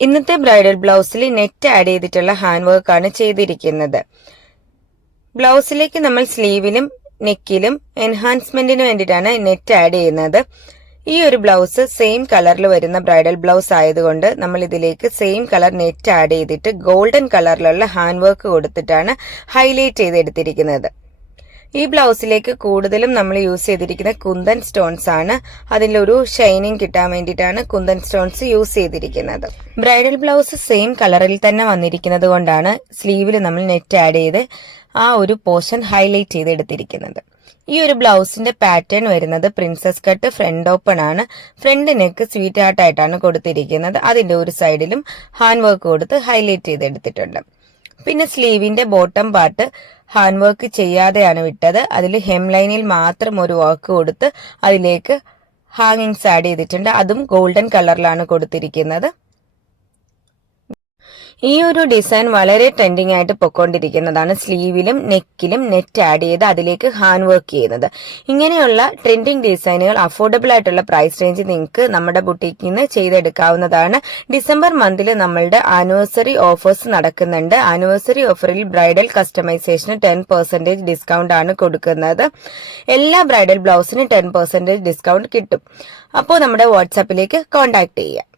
ഇന്നത്തെ bridal ബ്ലൗസിൽ net add ചെയ്തിട്ടുള്ള hand work ആണ് ചെയ്തിരിക്കുന്നത്. ബ്ലൗസിലേക്ക് നമ്മൾ സ്ലീവിലും നെക്കിലും എൻഹാൻസ്മെന്റിന് വേണ്ടിയിട്ടാണ് നെറ്റ് ആഡ് ചെയ്യുന്നത്. ഈ ഒരു ബ്ലൗസ് സെയിം കളറിൽ വരുന്ന ബ്രൈഡൽ ബ്ലൗസ് ആയതുകൊണ്ട് നമ്മൾ ഇതിലേക്ക് സെയിം കളർ നെറ്റ് ആഡ് ചെയ്തിട്ട് ഗോൾഡൻ കളറിലുള്ള ഹാൻഡ് വർക്ക് കൊടുത്തിട്ടാണ് ഹൈലൈറ്റ് ചെയ്തെടുത്തിരിക്കുന്നത്. ഈ ബ്ലൗസിലേക്ക് കൂടുതലും നമ്മൾ യൂസ് ചെയ്തിരിക്കുന്ന കുന്തൻ സ്റ്റോൺസ് ആണ്. അതിലൊരു ഷൈനിങ് കിട്ടാൻ വേണ്ടിയിട്ടാണ് കുന്തൻ സ്റ്റോൺസ് യൂസ് ചെയ്തിരിക്കുന്നത്. ബ്രൈഡൽ ബ്ലൗസ് സെയിം കളറിൽ തന്നെ വന്നിരിക്കുന്നത് കൊണ്ടാണ് സ്ലീവിൽ നമ്മൾ നെറ്റ് ആഡ് ചെയ്ത് ആ ഒരു പോർഷൻ ഹൈലൈറ്റ് ചെയ്തെടുത്തിരിക്കുന്നത്. ഈ ഒരു ബ്ലൗസിന്റെ പാറ്റേൺ വരുന്നത് പ്രിൻസസ് കട്ട് ഫ്രണ്ട് ഓപ്പൺ ആണ്. ഫ്രണ്ട് നെക്ക് സ്വീറ്റ് ഹാർട്ട് ആയിട്ടാണ് കൊടുത്തിരിക്കുന്നത്. അതിന്റെ ഒരു സൈഡിലും ഹാൻഡ് വർക്ക് കൊടുത്ത് ഹൈലൈറ്റ് ചെയ്തെടുത്തിട്ടുണ്ട്. പിന്നെ സ്ലീവിന്റെ ബോട്ടം പാർട്ട് ഹാൻഡ് വർക്ക് ചെയ്യാതെയാണ് വിട്ടത്. അതിൽ ഹെം ലൈനിൽ മാത്രം ഒരു വർക്ക് കൊടുത്ത് അതിലേക്ക് ഹാങ്ങിങ്സ് ആഡ് ചെയ്തിട്ടുണ്ട്. അതും ഗോൾഡൻ കളറിലാണ് കൊടുത്തിരിക്കുന്നത്. ഈ ഒരു ഡിസൈൻ വളരെ ട്രെൻഡിങ് ആയിട്ട് പൊയ്ക്കൊണ്ടിരിക്കുന്നതാണ്. സ്ലീവിലും നെക്കിലും നെറ്റ് ആഡ് ചെയ്ത് അതിലേക്ക് ഹാൻഡ് വർക്ക് ചെയ്യുന്നത്. ഇങ്ങനെയുള്ള ട്രെൻഡിങ് ഡിസൈനുകൾ അഫോർഡബിൾ ആയിട്ടുള്ള പ്രൈസ് റേഞ്ച് നിങ്ങൾക്ക് നമ്മുടെ ബുട്ടീക്കിൽ നിന്ന് ചെയ്തെടുക്കാവുന്നതാണ്. ഡിസംബർ മന്തിൽ നമ്മളുടെ ആനിവേഴ്സറി ഓഫേഴ്സ് നടക്കുന്നുണ്ട്. ആനിവേഴ്സറി ഓഫറിൽ ബ്രൈഡൽ കസ്റ്റമൈസേഷന് 10% ഡിസ്കൗണ്ട് ആണ് കൊടുക്കുന്നത്. എല്ലാ ബ്രൈഡൽ ബ്ലൗസിനും 10% ഡിസ്കൗണ്ട് കിട്ടും. അപ്പോൾ നമ്മുടെ വാട്സാപ്പിലേക്ക് കോൺടാക്ട് ചെയ്യാം.